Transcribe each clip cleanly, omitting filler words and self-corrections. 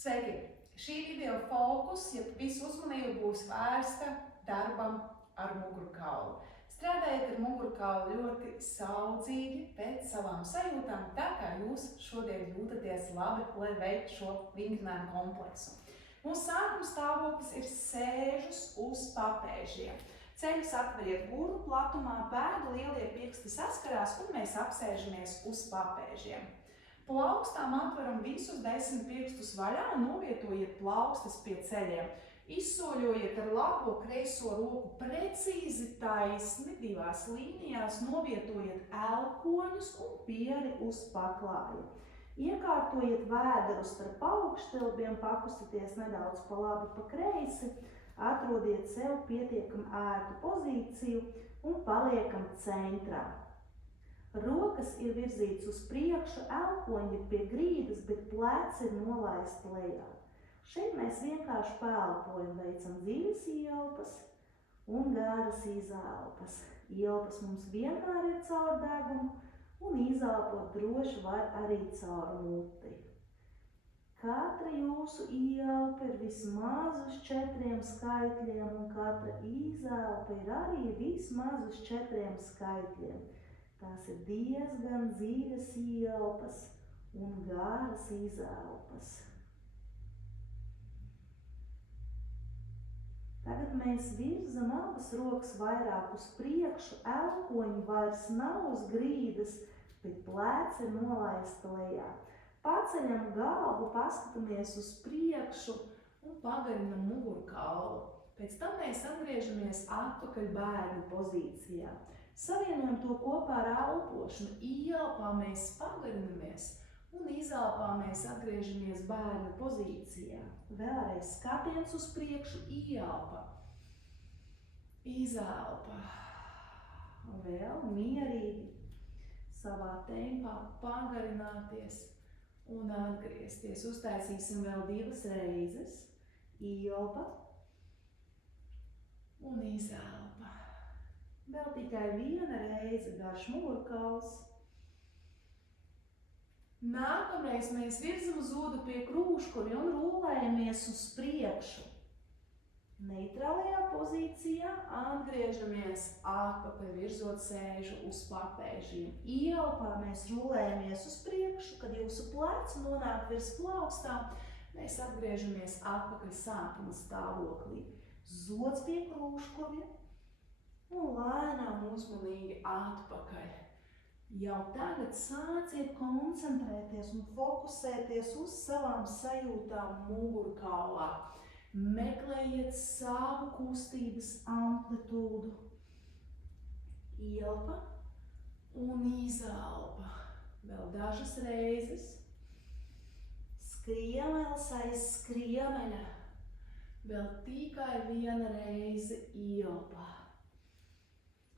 Sveiki! Šī video fokus, ja visu uzmanību būs vērsta darbam ar mugurkaulu. Strādājiet ar mugurkaulu ļoti saudzīgi pēc savām sajūtām, tā kā jūs šodien jūtaties labi, lai veiktu šo vingrinājumu kompleksu. Mūsu sākuma stāvoklis ir sēžus uz papēžiem. Ceļus atveriet gurnu platumā, pēdu lielie pirksti saskarās un mēs apsēžamies uz papēžiem. Plaukstām atveram visus 10 pirkstus vaļā un novietojiet plaukstas pie ceļiem. Izsoļojiet ar labo kreiso roku precīzi taisni divās līnijās, novietojiet elkoņus un pieri uz paklāja. Iekārtojiet vēderu starp augšstilbiem, pakustieties nedaudz pa labi, pa kreisi, atrodiet sev pietiekami ērtu pozīciju un paliekam centrā. Rokas ir virzītas uz priekšu, elkoņi ir pie grīdas, bet pleci ir nolaisti lejā. Šeit mēs vienkārši pēlpojam, veicam dziļas ielpas un garas izelpas. Ielpas mums vienmēr ir caur degunu un izelpot droši var arī caur muti. Katra jūsu ielpa ir vismaz uz 4 skaitļiem un katra izelpa ir arī vismaz uz 4 skaitļiem. Tās ir diezgan dziļas ielpas un garas izelpas. Tagad mēs virzam abas rokas vairāk uz priekšu, elkoņi vairs nav uz grīdas, bet pleci ir nolaista lejā. Paceļam galvu, paskatāmies uz priekšu un pagarinam mugurkaulu. Pēc tam mēs atgriežamies atpakaļ bērnu pozīcijā. Savienojam to kopā ar elpošanu. Ielpā mēs pagarinamies un izelpā mēs atgriežamies bērnu pozīcijā. Vēlreiz skatiens uz priekšu, ielpa, izelpa. Vēl mierīgi savā tempā pagarināties un atgriezties. Uztaisīsim vēl 2 reizes. Ielpa un izelpa. Vēl tikai 1 reize garš mugurkauls. Nākamreiz mēs virzam zodu pie krūškurja un rulējamies uz priekšu. Neitrālajā pozīcijā atgriežamies atpakaļ virzot sēžu uz papēžiem. Ielpā mēs rulējamies uz priekšu, kad jūsu pleci nonāk virs plaukstām, mēs atgriežamies atpakaļ sākuma stāvoklī. Zods pie krūškurja un lēnām uzmanīgi atpakaļ. Jau tagad sāciet koncentrēties un fokusēties uz savām sajūtām mugurkaulā. Meklējiet savu kustības amplitūdu. Ielpa un izelpa. Vēl dažas reizes. Skriemelis aiz skriemeļa. Vēl tikai 1 reize ielpa.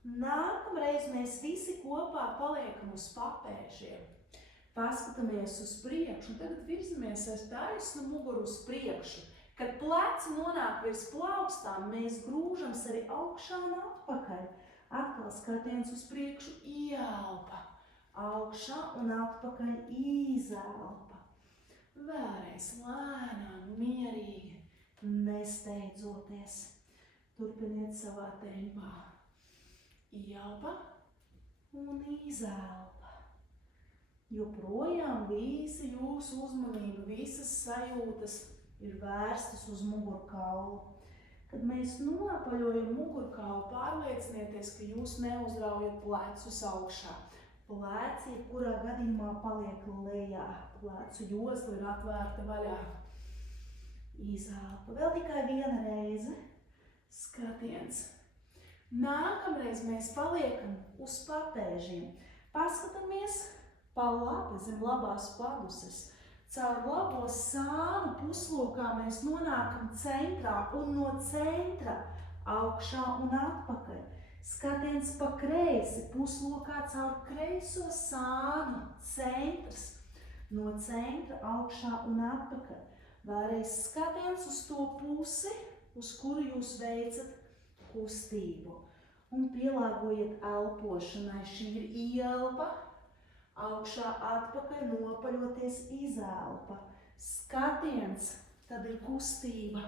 Nākamreiz mēs visi kopā paliekam uz papēžiem. Paskatāmies uz priekšu un tagad virzamies ar taisnu muguru uz priekšu. Kad pleci nonāk virs plaukstām, mēs grūžams arī augšā un atpakaļ. Atkal skatiens uz priekšu, ielpa, augšā un atpakaļ izelpa. Vēlreiz lēnām, mierīgi, nesteidzoties. Turpiniet savā tempā. Ielpa un izelpa. Joprojām visa jūsu uzmanība, visas sajūtas ir vērstas uz mugurkaulu. Kad mēs nopaļojam mugurkaulu, pārliecinieties, ka jūs neuzraujat plecus augšā. Pleci, kurā gadījumā paliek lejā. Plecu josla ir atvērta vaļā. Izelpa. Vēl tikai 1 reize. Skatiens. Nākamreiz mēs paliekam uz papēžiem. Paskatāmies pa labi zem labās paduses. Caur labo sānu puslokā mēs nonākam centrā un no centra augšā un atpakaļ. Skatiens pa kreisi, puslokā caur kreiso sānu, centrs. No centra augšā un atpakaļ. Vēlreiz skatiens uz to pusi, uz kuru jūs veicat kustību. Un pielāgojiet elpošanai. Šī ir ielpa. Augšā atpakaļ nopaļoties izelpa. Skatiens skatiens, tad ir kustība.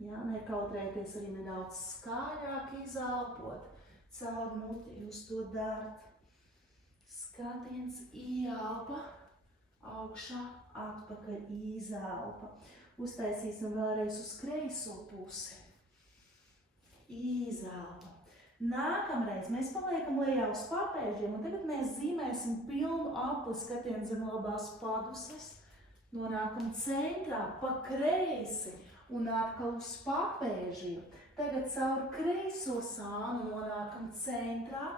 Jā, nekautrēties arī nedaudz skaļāk izelpot. Caur muti jūs to darat. Skatiens ieelpa, augšā, atpakaļ izelpa. Uztaisīsim vēlreiz uz kreiso pusi. Izelpa. Nākamreiz mēs paliekam lejā uz papēžiem, un tagad mēs zīmēsim pilnu apli skatienu zem labās paduses. Nonākam centrā, pa kreisi un atkal uz papēžiem. Tagad caur kreiso sānu nonākam centrā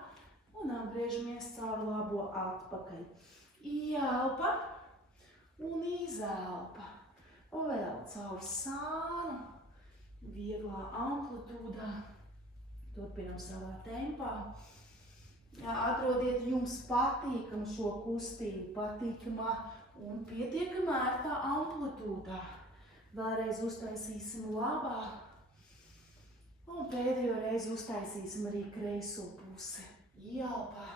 un atgriežamies caur labo atpakaļ. Ieelpa un izelpa. Vēl caur sānu, vieglā amplitūdā. Turpinam savā tempā. Jā, atrodiet jums patīkamu šo kustību, patīkamā un pietiekamā ērtā amplitūdā. Vēlreiz uztaisīsim labā. Un pēdējo reizi uztaisīsim arī kreiso pusi. Ieelpā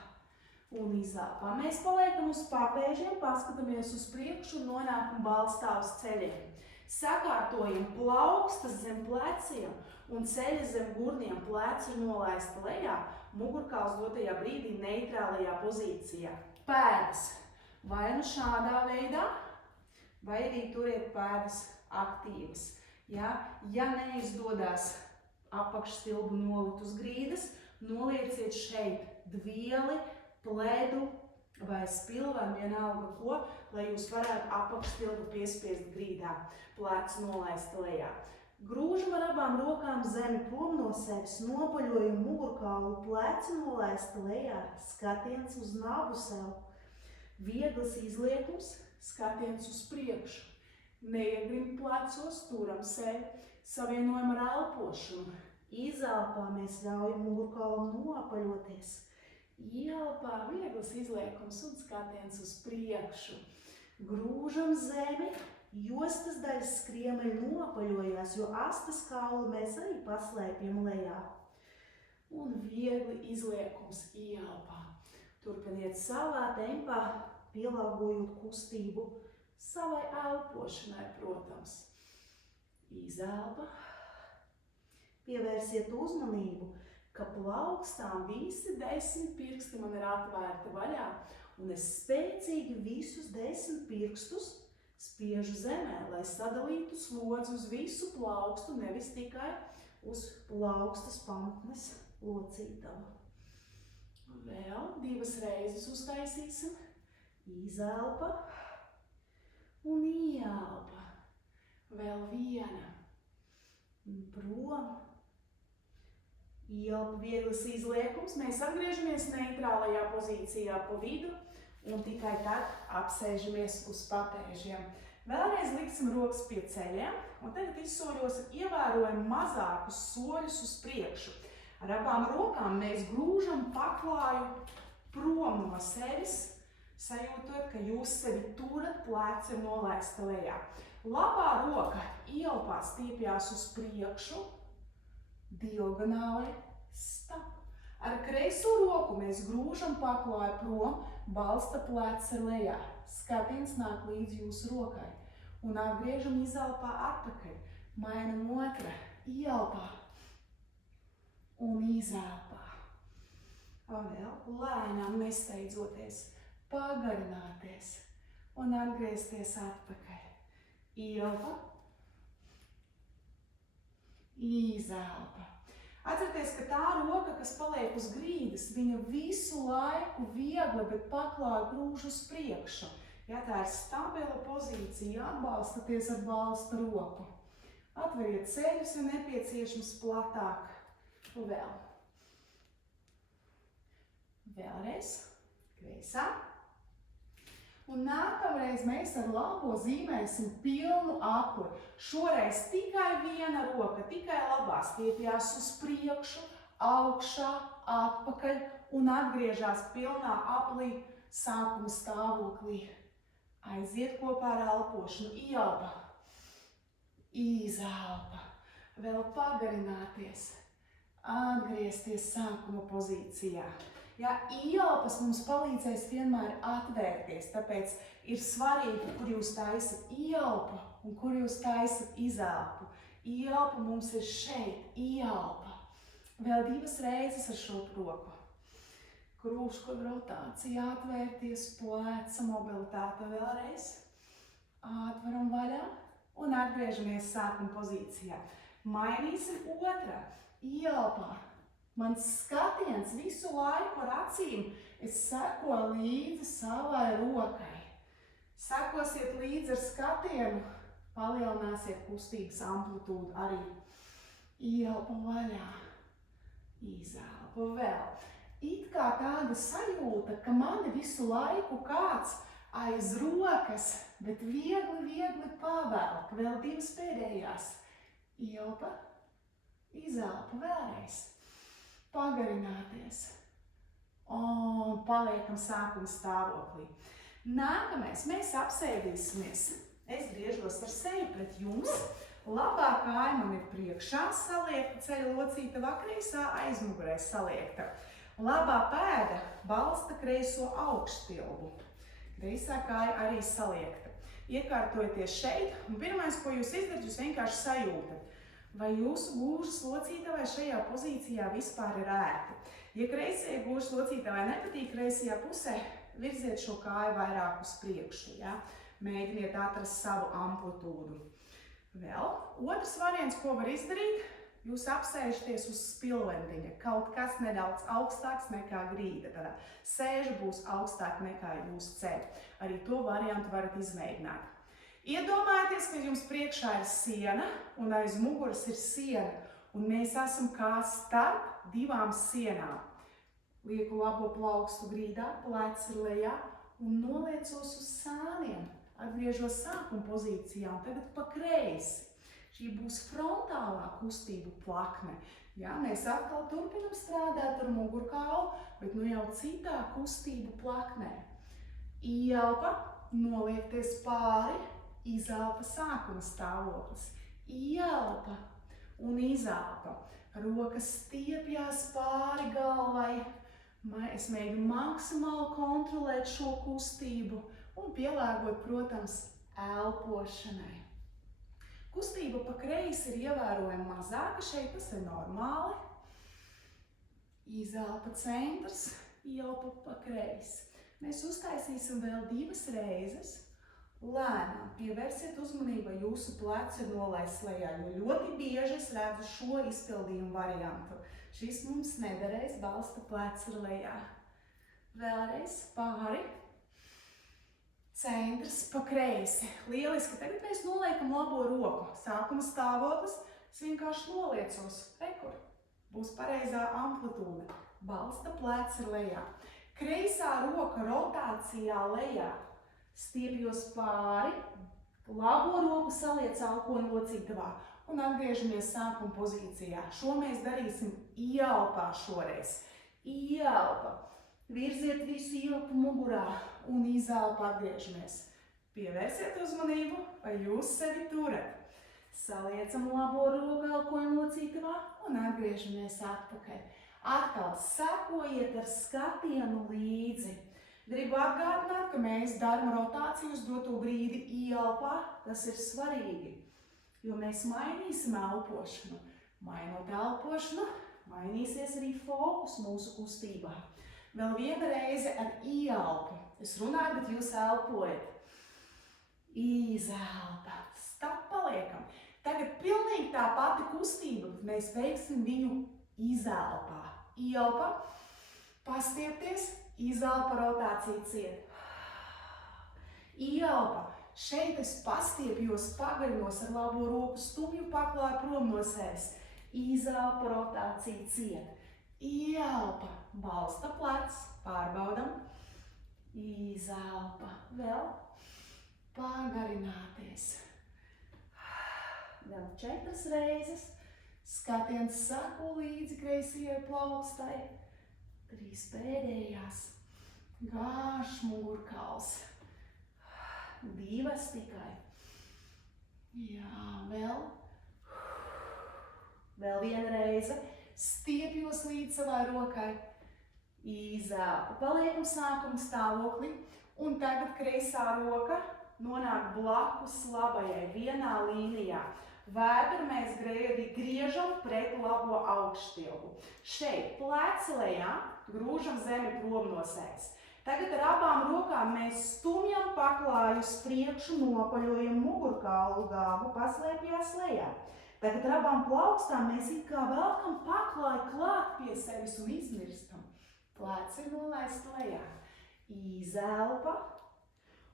un izelpā. Mēs paliekam uz papēžiem, paskatāmies uz priekšu un nonākam balstāvus ceļiem. Sakārtojam plaukstas zem pleciem un ceļa zem gurniem, pleci nolaista lejā, mugurkauls dotajā brīdī neitrālajā pozīcijā. Pēdas vai nu šādā veidā, vai arī turiet pēdas aktīvas. Ja neizdodas apakšstilbu nolikt uz grīdas, nolieciet šeit dvieli, pledu vai spilu vai vienalga ko, lai jūs varētu apakšstilbu piespiest grīdā, pleci nolaista lejā. Grūžam ar abām rokām zemi prom no sevis, nopaļojam mugurkaulu, pleci nolaista lejā, skatiens uz nabu sev. Viegls izliekums, skatiens uz priekšu. Neiegrim plecos, turam sevi, savienojam ar elpošanu. Izelpā mēs ļaujam mugurkaulam nopaļoties. Ieelpā viegls izliekums un skatiens uz priekšu. Grūžam zemi. Jostas daļas skriemeļi nopaļojās, jo astes kaulu mēs arī paslēpjam lejā. Un viegli izliekums ieelpā. Turpiniet savā tempā, pielāgojot kustību savai elpošanai, protams. Izelpa. Pievērsiet uzmanību, ka plaukstām visi 10 pirksti man ir atvērti vaļā, un es spēcīgi visus 10 pirkstus spiežu zemē, lai sadalītu slodzi uz visu plaukstu, nevis tikai uz plaukstas pamatnes locītavu. Vēl 2 reizes uztaisīsim. Izelpa un ieelpa. Vēl 1. Prom. Ieelpa viegls izliekums. Mēs atgriežamies neitrālajā pozīcijā pa vidu. Un tikai tad apsēžamies uz papēžiem. Vēlreiz liksim rokas pie ceļiem, un tagad izsoļosim ievērojami mazākus soļus uz priekšu. Ar abām rokām mēs grūžam paklāju prom no sevis, sajūtot, ka jūs sevi turat, pleci nolaista lejā. Labā roka ieelpā stiepjās uz priekšu, diagonāli stap. Ar kreiso roku mēs grūžam paklāju prom, balsta pleci lejā. Skatiens nāk līdz jūsu rokai. Un atgriežam izelpā atpakaļ. Mainam otra. Ieelpā. Un izelpā. Un vēl lēnām nesteidzoties. Pagarināties. Un atgriezties atpakaļ. Ieelpa. Izelpa. Atcerieties, ka tā roka, kas paliek uz grīdas, viņa visu laiku viegli, bet paklāja grūž uz priekšu. Ja tā ir stabila pozīcija, atbalstaties ar balsta roku. Atveriet ceļus, ja nepieciešams platāk. Vēl. Vēlreiz. Kreisā. Un nākamreiz mēs ar labo zīmēsim pilnu apli. Šoreiz tikai viena roka, tikai labā stiepjās uz priekšu, augšā, atpakaļ un atgriežās pilnā aplī sākuma stāvoklī. Aiziet kopā ar elpošanu. Ieelpa. Izelpa. Vēl pagarināties. Atgriezties sākuma pozīcijā. Ja, ieelpas mums palīdzēs vienmēr atvērties, tāpēc ir svarīgi, kur jūs taisat ieelpu un kur jūs taisat izelpu. Ieelpa mums ir šeit, ieelpa. Vēl 2 reizes ar šo roku. Krūškoļu rotācija, atvērties, pleca mobilitāte vēlreiz. Atveram vaļā un atgriežamies sākuma pozīcijā. Mainīsim otrā, ieelpā. Mans skatiens visu laiku ar acīm, es sekoju līdzi savai rokai. Sekosiet līdzi ar skatienu, palielināsiet kustības amplitūdu arī. Ieelpa vaļā, izelpa vēl. It kā tāda sajūta, ka mani visu laiku kāds aiz rokas, bet viegli pavelk. Vēl 2 pēdējās. Ieelpa, izelpa vēlreiz. Pagarināties un paliekam sākuma stāvoklī. Nākamais mēs apsēdīsimies. Es griežos ar seju pret jums. Labā kāja man ir priekšā saliekta ceļa locītavā, kreisā aizmugurē saliekta. Labā pēda balsta kreiso augšstilbu. Kreisā kāja arī saliekta. Iekārtojieties šeit un pirmais, ko jūs izdarat, jūs vienkārši sajūtat. Vai jūsu gūžas locītavai šajā pozīcijā vispār ir ērti? Ja kreisajai gūžas locītavai nepatīk kreisajā pusē, virziet šo kāju vairāk uz priekšu. Ja? Mēģiniet atrast savu amplitūdu. Vēl otrs variants, ko var izdarīt, jūs apsēžaties uz spilventiņa. Kaut kas nedaudz augstāks nekā grīda. Tad sēža būs augstāk nekā jūsu ceļi. Arī to variantu varat izmēģināt. Iedomājieties, ka jums priekšā ir siena un aiz muguras ir siena, un mēs esam kā starp 2 sienām. Lieku labo plaukstu grīdā, plecs ir lejā un noliecos uz sāniem. Atgriežos sākuma pozīcijā un tagad pa kreisi. Šī būs frontālā kustību plakne. Ja, mēs atkal turpinam strādāt ar mugurkaulu, bet nu jau citā kustību plaknē. Ieelpa, noliekties pāri. Izelpa sākuma stāvoklis. Ieelpa un izelpa. Rokas stiepjās pāri galvai. Es mēģinu maksimāli kontrolēt šo kustību un pielāgot, protams, elpošanai. Kustība pa kreisi ir ievērojami mazāka šeit, tas ir normāli. Izelpa centrs, ieelpa pa kreisi. Mēs uztaisīsim vēl 2 reizes. Lēnām pievērsiet uzmanību, vai jūsu plecs ir nolaists lejā, jo ļoti bieži es redzu šo izpildījumu variantu. Šis mums nederēs, balsta plecs ir lejā. Vēlreiz pāri. Centrs pa kreisi. Lieliski. Tagad mēs noliekam labo roku. Sākuma stāvoklis. Es vienkārši noliecos. Rekur. Būs pareizā amplitūda. Balsta plecs ir lejā. Kreisā roka rotācijā lejā. Stiepjos pāri, labo roku saliec alkoņu locītavā un atgriežamies sākuma pozīcijā. Šo mēs darīsim ieelpā šoreiz. Ieelpa. Virziet visu ieelpu mugurā un izelpa atgriežamies. Pievērsiet uzmanību, vai jūs sevi turat. Saliecam labo roku alkoņu locītavā un atgriežamies atpakaļ. Atkal sekojiet ar skatienu līdzi. Gribu atgādināt, ka mēs darām rotāciju uz doto brīdi ieelpā. Tas ir svarīgi, jo mēs mainīsim elpošanu. Mainot elpošanu, mainīsies arī fokus mūsu kustībā. Vēl 1 reize ar ieelpu. Es runāju, bet jūs elpojat. Izelpa. Stop, paliekam. Tagad pilnīgi tā pati kustība, bet mēs veiksim viņu izelpā. Ieelpa. Pastiepties. Izelpa, rotācija ciet. Ieelpa. Šeit es pastiepjos, pagarinos ar labo roku, stumju paklāju prom no sevis. Izelpa, rotācija ciet. Ieelpa. Balsta plecs. Pārbaudam. Izelpa. Vēl. Pagarināties. Vēl 4 reizes. Skatiens sako līdzi kreisajai plaukstai. 3 pēdējās. Gārš mugurkauls. 2 tikai. Jā, vēl. Vēl 1 reize. Stiepjos līdz savai rokai. Izelpa. Paliekam sākuma stāvoklī. Un tagad kreisā roka nonāk blakus labajai vienā līnijā. Vēdru mēs griežam pret labo augšstilbu. Šeit pleci lejā, grūžam zemi prom no sejas. Tagad ar abām rokām mēs stumjam paklāju uz priekšu, nopaļojam mugurkaulu gāvu, paslēpjās lejā. Tagad ar abām plaukstām mēs it kā velkam paklāju klāt pie sevis un izmirstam. Pleci ir nolaist lejā. Izelpa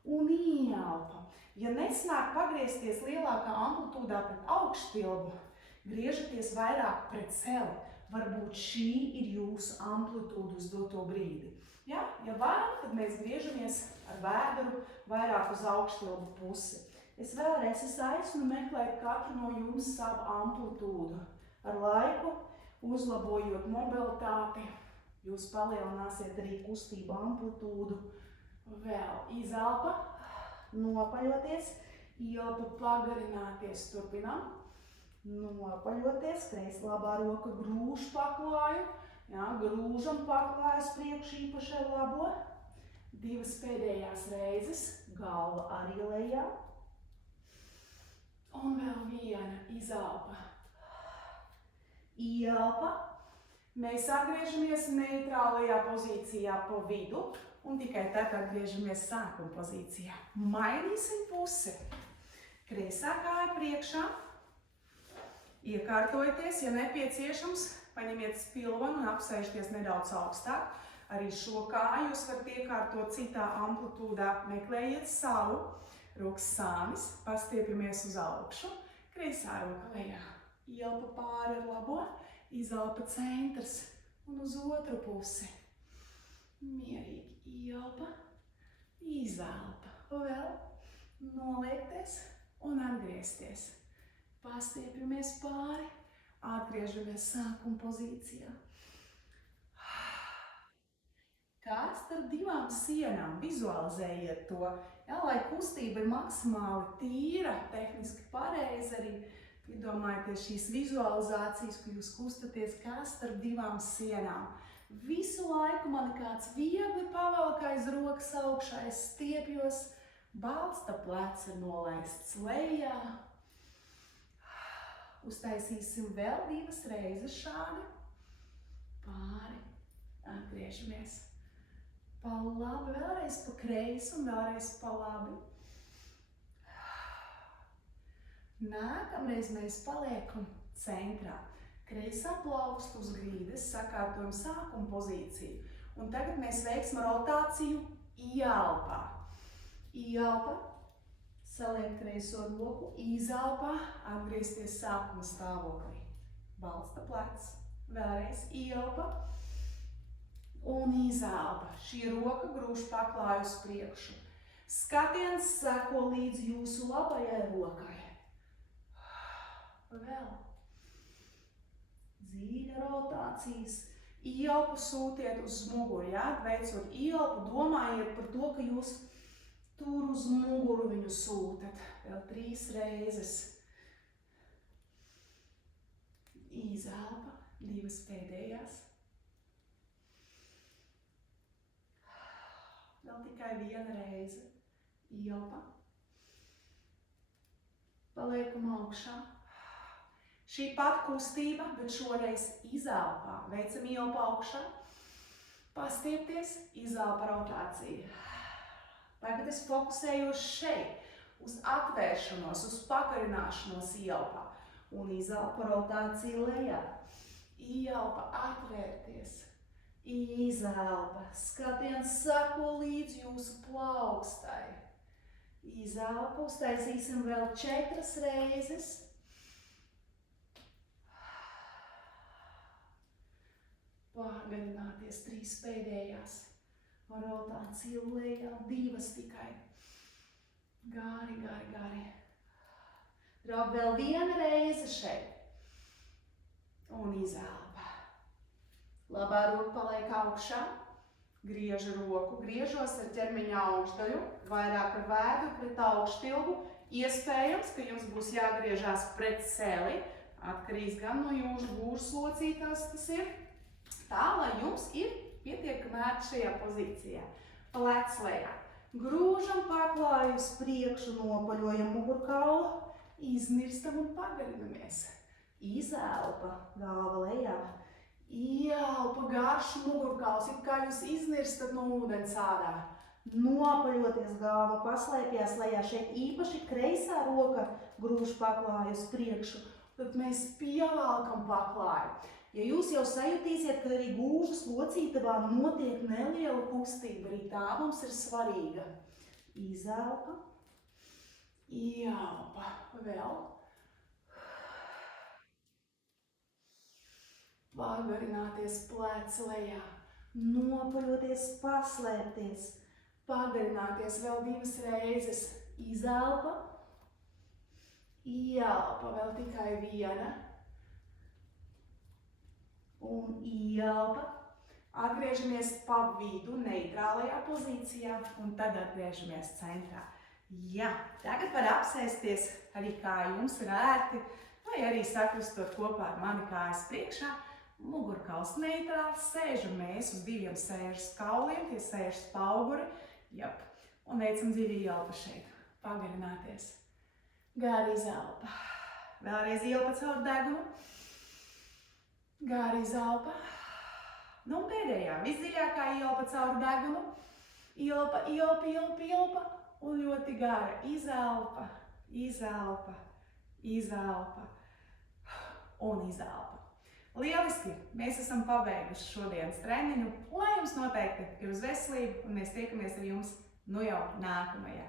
un ieelpa. Ja nesanāk pagriezties lielākā amplitūdā pret augšstilbu, griežaties vairāk pret celi. Varbūt šī ir jūsu amplitūda uz doto brīdi. Ja varam, tad mēs griežamies ar vēdru vairāk uz augšstilbu pusi. Es vēlreiz aicinu meklēt katru no jums savu amplitūdu. Ar laiku, uzlabojot mobilitāti, jūs palielināsiet arī kustību amplitūdu. Vēl izelpa, nopaļoties, ieelpa, pagarināties, turpinām. Nopaļoties, kreis labā roka grūž paklāju, grūžam paklāju uz priekšu īpaši ar labo. Divas pēdējās reizes, galva arī lejā. Un vēl viena izelpa. Ieelpa. Mēs atgriežamies neitrālajā pozīcijā pa vidu un tikai tad atgriežamies sākuma pozīcijā. Mainīsim pusi. Kreisā kāja priekšā. Iekārtojieties, ja nepieciešams, paņemiet spilvenu un apsēžties nedaudz augstāk. Arī šo kāju jūs varat iekārtot citā amplitūdā. Meklējiet savu. Rokas sānis, pastiepjamies uz augšu. Kreisā roka lejā. Ieelpa pāri ar labo. Izelpa centrs un uz otru pusi. Mierīgi ieelpa, izelpa. Vēl noliekties un atgriezties. Pastiepjamies pāri, atgriežamies sākuma pozīcijā. Kā starp divām sienām, vizualizējiet to, lai kustība ir maksimāli tīra, tehniski pareizi arī. Iedomājieties šīs vizualizācijas, kur jūs kustaties kā starp divām sienām. Visu laiku man kāds viegli pavelk aiz rokas augšā, es stiepjos, balsta pleca nolaists lejā. Uztaisīsim vēl divas reizes šādi. Pāri, atgriežamies. Pa labi, vēlreiz pa kreisi un vēlreiz pa labi. Nākamreiz mēs paliekam centrā. Kreisā plaukst uz grīdas, sakārtojam sākuma pozīciju. Un tagad mēs veiksim rotāciju ieelpā. Ieelpa, saliek kreiso roku, izelpā, atgriezties sākuma stāvoklī. Balsta plecs, vēlreiz ieelpa un izelpa. Šī roka grūž paklāju uz priekšu. Skatiens seko līdz jūsu labajai rokai. Vēl. Dziļa rotācijas. Ieelpu sūtiet uz muguru, veicot ieelpu, domājiet par to, ka jūs tur uz muguru viņu sūtat. Vēl 3 reizes. Izelpa, 2 pēdējās. Vēl tikai 1 reize. Ieelpa. Paliekam augšā. Šī pat kustība, bet šoreiz izelpā. Veicam ieelpu augšā. Pastiepties, izelpa rotācija. Tagad es fokusējos šeit, uz atvēršanos, uz pagarināšanos ieelpā. Un izelpa rotācija lejā. Ieelpa atvērties. Izelpa. Skatiens sako līdz jūsu plaukstai. Izelpa. Uztaisīsim vēl 4 reizes. Pagarināties 3 pēdējās. Rotācija lejā, 2 tikai. Gari, gari, gari. Draugi, vēl 1 reize šeit. Un izelpa. Labā roka paliek augšā. Griežu roku. Griežos ar ķermeņa augšdaļu. Vairāk ar vēdru pret augšstilbu. Iespējams, ka jums būs jāgriežās pret celi. Atkarīgs gan no jūsu gūžas locītās tas ir. Tā, lai jums ir pietiekami ērti šajā pozīcijā. Plecs lejā. Grūžam paklāju uz priekšu, nopaļojam mugurkaulu, iznirstam un pagarinamies. Izelpa, galva lejā. Ieelpa, garš mugurkauls, it kā jūs iznirstat no ūdens ārā. Nopaļoties, galva paslēpjās lejā, šeit īpaši kreisā roka grūž paklāju uz priekšu. Tad mēs pievelkam paklāju. Ja jūs jau sajutīsiet, ka arī gūžas locītavā notiek neliela kustība, arī tā mums ir svarīga. Izelpa, ieelpa, vēl. Pagarināties pleci lejā, nopaļoties, paslēpties, pagarināties vēl 2 reizes. Izelpa, ieelpa, vēl tikai 1. Un ieelpa. Atgriežamies pa vidu, neitrālajā pozīcijā, un tad atgriežamies centrā. Jā, tagad var apsēsties arī kā jums ir ērti, vai arī sakrustot kopā ar mani kājas priekšā. Mugurkauls neitrāls, sēžam mēs uz 2 sēžas kauliem, tie sēžas pauguri, un veicam dziļu ielpu šeit, pagarināties. Gari izelpa, vēlreiz ielpa caur degunu, gari izelpa, un pēdējā, visdziļākā ielpa caur degunu, ielpa, ielpa, ielpa, ielpa, un ļoti gara izelpa, izelpa, izelpa un izelpa. Lieliski! Mēs esam pabeiguši šodienas treniņu, lai jums noteikti ir uz veselību, un mēs tiekamies ar jums nu jau nākamajā.